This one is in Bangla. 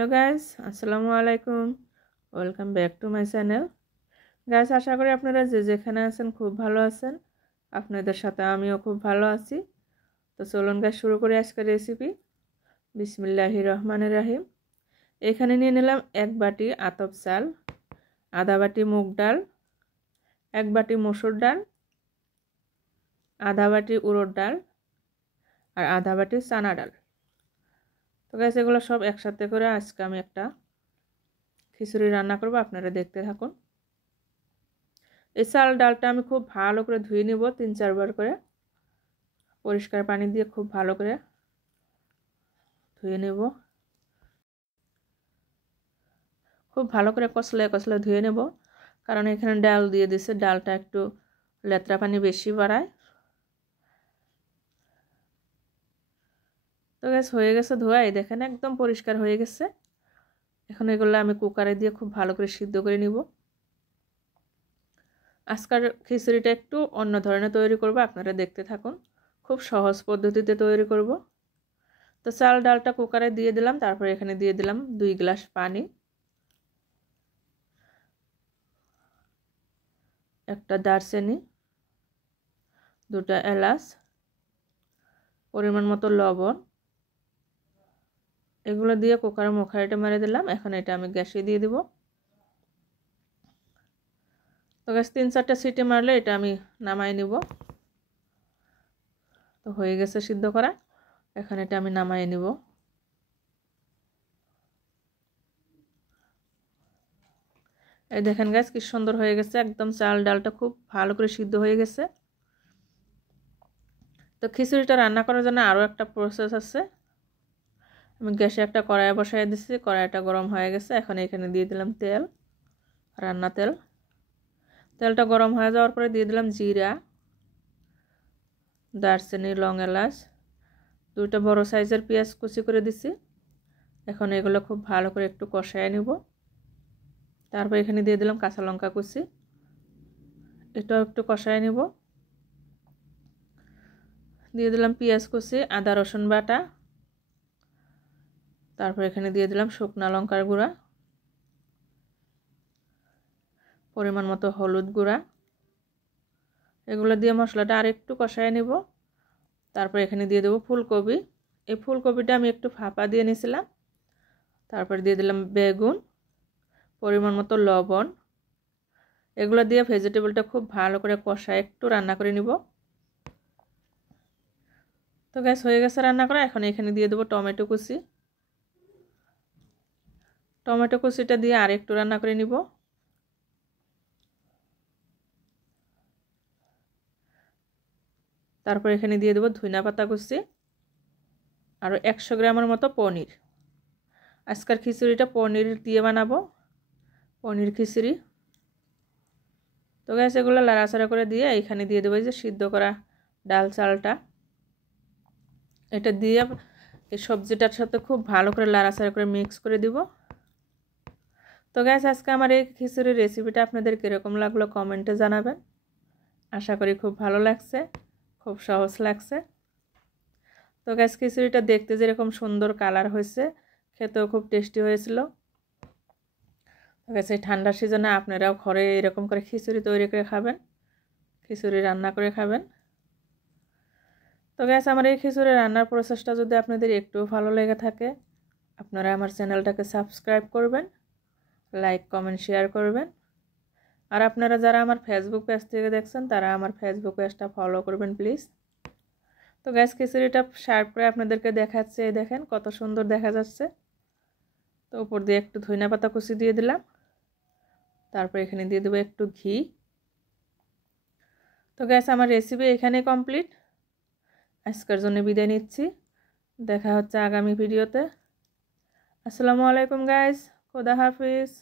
হ্যালো গাইস, আসসালামু আলাইকুম। Welcome back to my channel. Guys, আশা করি আপনারা যে যেখানে আছেন খুব ভালো আছেন। আপনাদের সাথে আমিও খুব ভালো আছি। তো চলুন গাইস, শুরু করি আজকের রেসিপি। বিসমিল্লাহির রহমানির রহিম। এখানে নিয়ে নিলাম 1 বাটি আতপ চাল, আধা বাটি মুগ ডাল, 1 বাটি মসুর ডাল, আধা বাটি উড়দ ডাল আর আধা বাটি চানা ডাল। তো গাইস, এগুলো সব একসাথে করে আজকে আমি একটা খিচুড়ি রান্না করব, আপনারা দেখতে থাকুন। এই চাল ডালটা আমি খুব ভালো করে ধুয়ে নিব, 3-4 বার করে পরিষ্কার পানি দিয়ে খুব ভালো করে ধুয়ে নেব। খুব ভালো করে কষলে কষলে ধুয়ে নেব, কারণ এখানে ডাল দিয়ে দিছে, ডালটা একটু লেত্রা পানি বেশি বাড়ায়। তো গ্যাস হয়ে গেছে ধোয়া, এই দেখেন একদম পরিষ্কার হয়ে গেছে। এখন এগুলো আমি কুকারে দিয়ে খুব ভালো করে সিদ্ধ করে নিব। আজকের খিচুড়িটা একটু অন্য ধরনের তৈরি করব, আপনারা দেখতে থাকুন। খুব সহজ পদ্ধতিতে তৈরি করব। তো চাল ডালটা কুকারে দিয়ে দিলাম, তারপর এখানে দিয়ে দিলাম 2 গ্লাস পানি, একটা দারচিনি, 2টা এলাচ, পরিমাণ মতো লবণ, এগুলো দিয়ে কুকারের মুখারিটা মেরে দিলাম। এখন এটা আমি গ্যাসে দিয়ে দিব। তো গ্যাস 3-4টা সিটি মারলে এটা আমি নামাই নিব। তো হয়ে গেছে সিদ্ধ করা, এখন এটা আমি নামাই নিব। এই দেখেন গ্যাস কি সুন্দর হয়ে গেছে, একদম চাল ডালটা খুব ভালো করে সিদ্ধ হয়ে গেছে। তো খিচুড়িটা রান্না করার জন্য আরও একটা প্রসেস আছে। আমি গ্যাসে একটা কড়াই বসাই দিচ্ছি, কড়াইটা গরম হয়ে গেছে। এখন এখানে দিয়ে দিলাম তেল, রান্না তেল। তেলটা গরম হয়ে যাওয়ার পরে দিয়ে দিলাম জিরা, দারচিনি, লং, এলাচ, 2টা বড় সাইজের পেঁয়াজ কুচি করে দিছি। এখন এগুলো খুব ভালো করে একটু কষায় নিব। তারপর এখানে দিয়ে দিলাম কাঁচা লঙ্কা কুচি, এটাও একটু কষায় নিব। দিয়ে দিলাম পেঁয়াজ কুচি, আদা রসুন বাটা, তারপর এখানে দিয়ে দিলাম শুকনো লঙ্কার গুঁড়া, পরিমাণ মতো হলুদ গুঁড়া। এগুলো দিয়ে মশলাটা আর একটু কষায় নিব। তারপর এখানে দিয়ে দেবো ফুলকপি। এই ফুলকপিটা আমি একটু ফাঁপা দিয়ে নিয়েছিলাম। তারপর দিয়ে দিলাম বেগুন, পরিমাণ মতো লবণ। এগুলো দিয়ে ভেজিটেবলটা খুব ভালো করে কষায় একটু রান্না করে নিব। তো গ্যাস হয়ে গেছে রান্না করা। এখন এখানে দিয়ে দেবো টমেটো কুচি। টমেটো কুচিটা দিয়ে আর একটু রান্না করে নিব। তারপর এখানে দিয়ে দেবো ধনিয়া পাতা কুচি, আর 100 গ্রামের মতো পনির। আজকের খিচুড়িটা পনির দিয়ে বানাবো, পনির খিচুড়ি। তো গ্যাস এগুলো লাড়াচাড়া করে দিয়ে এখানে দিয়ে দেবো যে সিদ্ধ করা ডাল চালটা। এটা দিয়ে এই সবজিটার সাথে খুব ভালো করে লাড়াচাড়া করে মিক্স করে দিব। তো গ্যাস আজকে আমার এই খিচুড়ির রেসিপিটা আপনাদের কীরকম লাগলো কমেন্টে জানাবেন। আশা করি খুব ভালো লাগছে, খুব সহজ লাগছে। তো গ্যাস খিচুড়িটা দেখতে যেরকম সুন্দর কালার হয়েছে, খেতেও খুব টেস্টি হয়েছিল। তো গ্যাস এই ঠান্ডার সিজনে আপনারাও ঘরে এরকম করে খিচুড়ি তৈরি করে খাবেন, খিচুড়ি রান্না করে খাবেন। তো গ্যাস আমার এই খিচুড়ি রান্নার প্রসেসটা যদি আপনাদের একটু ভালো লেগে থাকে, আপনারা আমার চ্যানেলটাকে সাবস্ক্রাইব করবেন, লাইক কমেন্ট শেয়ার করবেন। আর আপনারা যারা আমার ফেসবুক পেজ থেকে দেখছেন তারা আমার ফেসবুক পেজটা ফলো করবেন প্লিজ। তো গ্যাস খিচুড়িটা সার্ভ করে আপনাদেরকে দেখাচ্ছে, দেখেন কত সুন্দর দেখা যাচ্ছে। তো উপর দিয়ে একটু ধনিয়া পাতা কুচি দিয়ে দিলাম। তারপর এখানে দিয়ে দেবো একটু ঘি। তো গ্যাস আমার রেসিপি এখানে কমপ্লিট। আজকের জন্য বিদায় নিচ্ছি, দেখা হচ্ছে আগামী ভিডিওতে। আসসালামু আলাইকুম গাইস, খোদা হাফিজ।